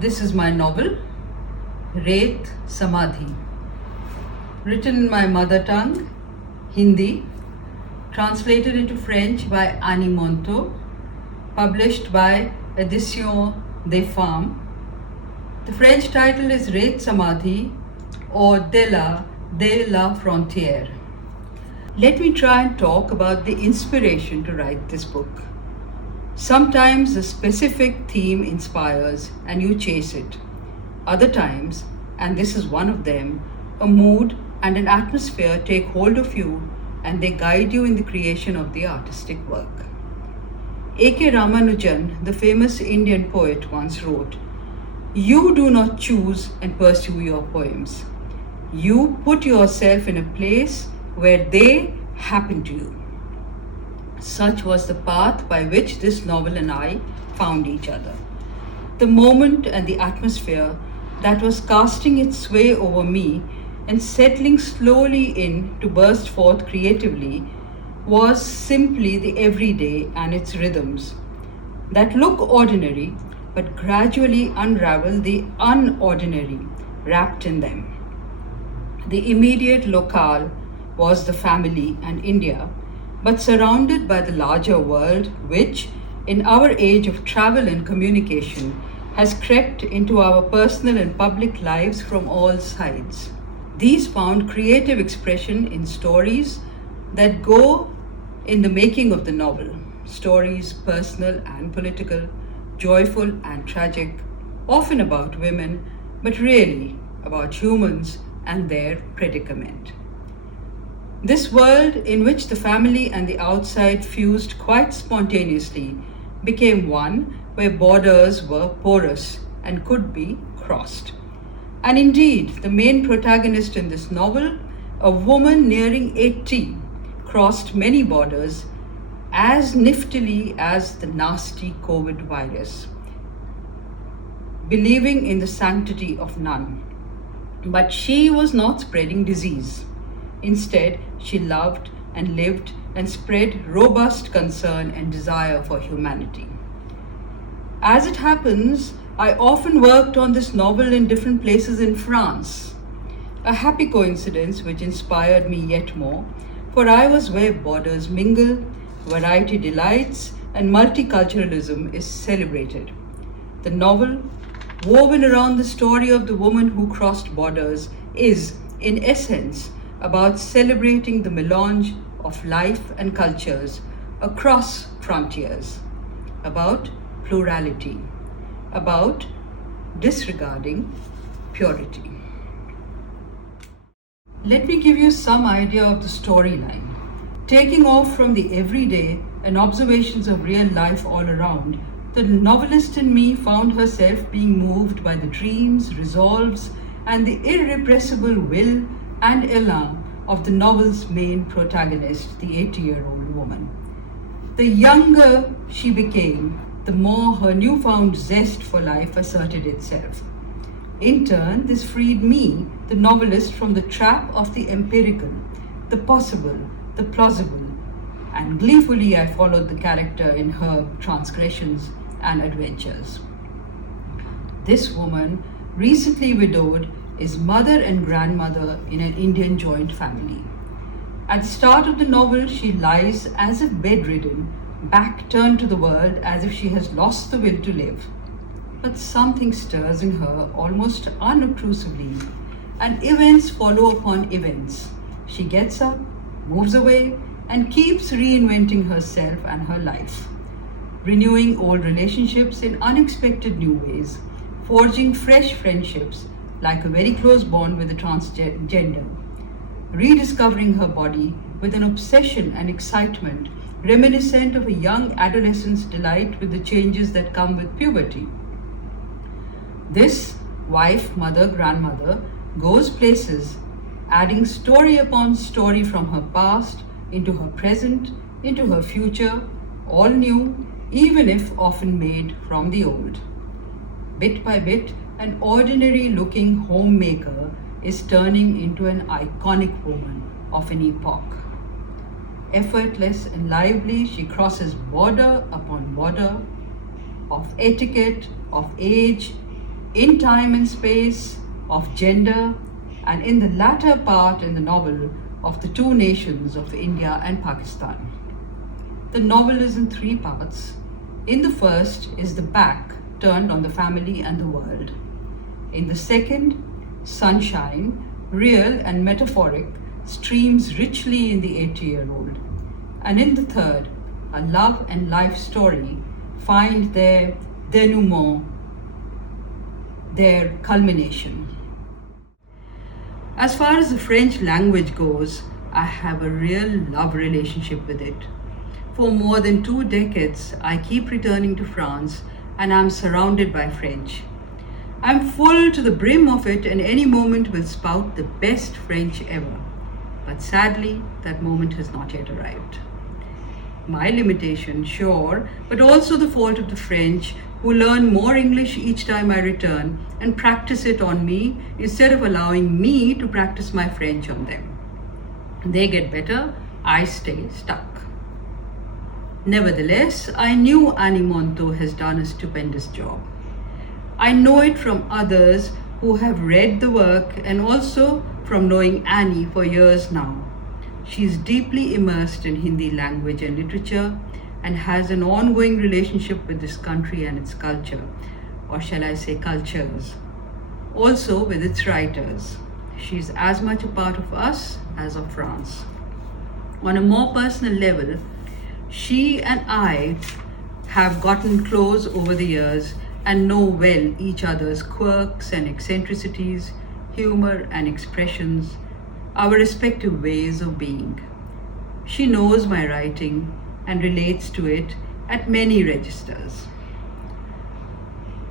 This is my novel, Ret Samadhi, written in my mother tongue, Hindi, translated into French by Annie Monto, published by Éditions des Femmes. The French title is Ret Samadhi au-delà de la frontière. Let me try and talk about the inspiration to write this book. Sometimes a specific theme inspires and you chase it. Other times, and this is one of them, a mood and an atmosphere take hold of you and they guide you in the creation of the artistic work. A.K. Ramanujan, the famous Indian poet, once wrote, "You do not choose and pursue your poems. You put yourself in a place where they happen to you." Such was the path by which this novel and I found each other. The moment and the atmosphere that was casting its sway over me and settling slowly in to burst forth creatively was simply the everyday and its rhythms that look ordinary but gradually unravel the unordinary wrapped in them. The immediate locale was the family and India, but surrounded by the larger world, which, in our age of travel and communication, has crept into our personal and public lives from all sides. These found creative expression in stories that go in the making of the novel. Stories personal and political, joyful and tragic, often about women, but really about humans and their predicament. This world, in which the family and the outside fused quite spontaneously, became one where borders were porous and could be crossed. And indeed, the main protagonist in this novel, a woman nearing 80, crossed many borders as niftily as the nasty COVID virus, believing in the sanctity of none. But she was not spreading disease. Instead, she loved and lived and spread robust concern and desire for humanity. As it happens, I often worked on this novel in different places in France. A happy coincidence which inspired me yet more, for I was where borders mingle, variety delights, and multiculturalism is celebrated. The novel, woven around the story of the woman who crossed borders, is, in essence, about celebrating the melange of life and cultures across frontiers, about plurality, about disregarding purity. Let me give you some idea of the storyline. Taking off from the everyday and observations of real life all around, the novelist in me found herself being moved by the dreams, resolves, and the irrepressible will and elan of the novel's main protagonist, the 80-year-old woman. The younger she became, the more her newfound zest for life asserted itself. In turn, this freed me, the novelist, from the trap of the empirical, the possible, the plausible, and gleefully I followed the character in her transgressions and adventures. This woman, recently widowed, is mother and grandmother in an Indian joint family. At the start of the novel, she lies as if bedridden, back turned to the world as if she has lost the will to live. But something stirs in her almost unobtrusively, and events follow upon events. She gets up, moves away, and keeps reinventing herself and her life, renewing old relationships in unexpected new ways, forging fresh friendships like a very close bond with a transgender, rediscovering her body with an obsession and excitement reminiscent of a young adolescent's delight with the changes that come with puberty. This wife, mother, grandmother goes places, adding story upon story from her past into her present, into her future, all new, even if often made from the old. Bit by bit, an ordinary looking homemaker is turning into an iconic woman of an epoch. Effortless and lively, she crosses border upon border of etiquette, of age, in time and space, of gender, and in the latter part in the novel of the two nations of India and Pakistan. The novel is in three parts. In the first is the back turned on the family and the world. In the second, sunshine, real and metaphoric, streams richly in the 80-year-old. And in the third, a love and life story find their denouement, their culmination. As far as the French language goes, I have a real love relationship with it. For more than 2 decades, I keep returning to France and I'm surrounded by French. I'm full to the brim of it and any moment will spout the best French ever. But sadly, that moment has not yet arrived. My limitation, sure, but also the fault of the French, who learn more English each time I return and practice it on me instead of allowing me to practice my French on them. They get better, I stay stuck. Nevertheless, I knew Annie Monto has done a stupendous job. I know it from others who have read the work and also from knowing Annie for years now. She is deeply immersed in Hindi language and literature and has an ongoing relationship with this country and its culture, or shall I say cultures. Also with its writers. She is as much a part of us as of France. On a more personal level, she and I have gotten close over the years and know well each other's quirks and eccentricities, humor and expressions, our respective ways of being. She knows my writing and relates to it at many registers.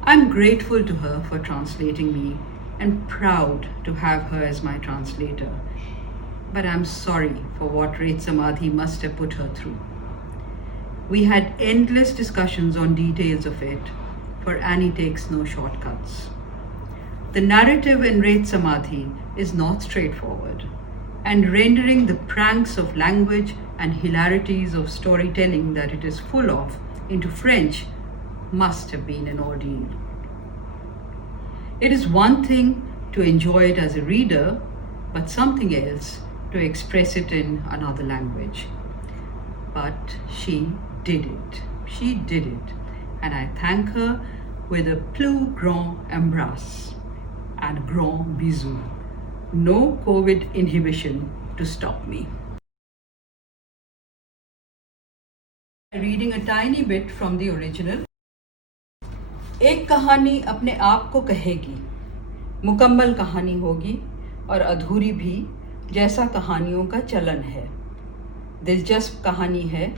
I'm grateful to her for translating me and proud to have her as my translator. But I'm sorry for what Ret Samadhi must have put her through. We had endless discussions on details of it, for Annie takes no shortcuts. The narrative in Ret Samadhi is not straightforward, and rendering the pranks of language and hilarities of storytelling that it is full of into French must have been an ordeal. It is one thing to enjoy it as a reader, but something else to express it in another language. But she did it. She did it. And I thank her with a plus grand embrasse and grand bisou. No COVID inhibition to stop me. Reading a tiny bit from the original. एक कहानी अपने आप को कहेगी, मुकम्मल कहानी होगी और अधूरी भी, जैसा कहानियों का चलन है। दिलचस्प कहानी है,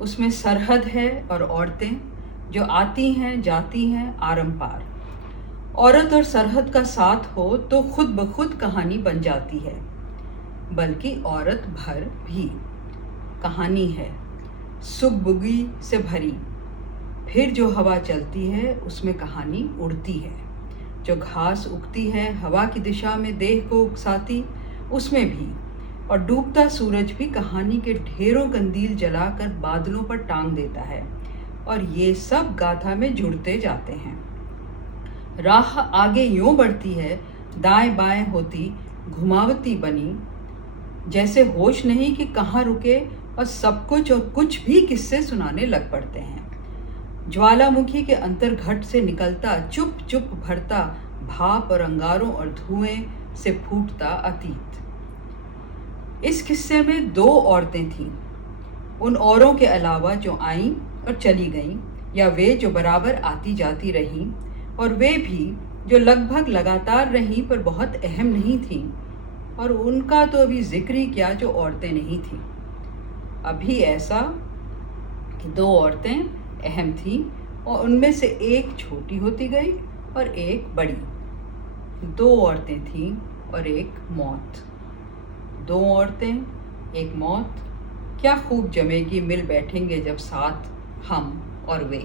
उसमें सरहद है और औरतें जो आती हैं जाती हैं आरम पार। औरत और सरहद का साथ हो तो खुद ब खुद कहानी बन जाती है, बल्कि औरत भर भी। कहानी है सुगबुगी से भरी, फिर जो हवा चलती है उसमें कहानी उड़ती है। जो घास उगती है हवा की दिशा में देह को उकसाती, उसमें भी। और डूबता सूरज भी कहानी के ढेरों कंदील जलाकर बादलों पर टांग देता है, और ये सब गाथा में जुड़ते जाते हैं। राह आगे यूं बढ़ती है, दाएं बाएं होती घुमावती बनी, जैसे होश नहीं कि कहाँ रुके, और सब कुछ और कुछ भी किस्से सुनाने लग पड़ते हैं। ज्वालामुखी के अंतर्घट से निकलता चुप चुप भरता भाप और अंगारों और धुएं से फूटता अतीत। इस किस्से में 2 औरतें थीं, उन औरों के अलावा जो आईं और चली गईं, या वे जो बराबर आती जाती रहीं, और वे भी जो लगभग लगातार रहीं पर बहुत अहम नहीं थीं, और उनका तो अभी जिक्र ही क्या जो औरतें नहीं थीं। अभी ऐसा कि 2 औरतें अहम थीं और उनमें से एक छोटी होती गई और एक बड़ी। 2 औरतें थीं और एक मौत। 2 औरतें, एक मौत, क्या खूब जमेगी, मिल बैठेंगे जब साथ हम और वे।